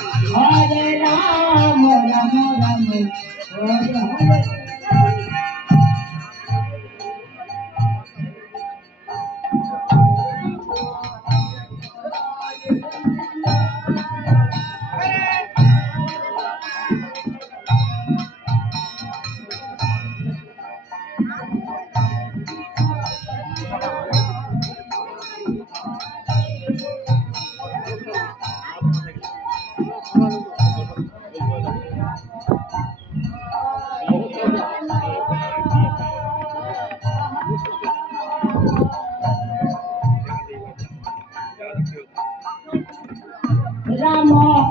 Ram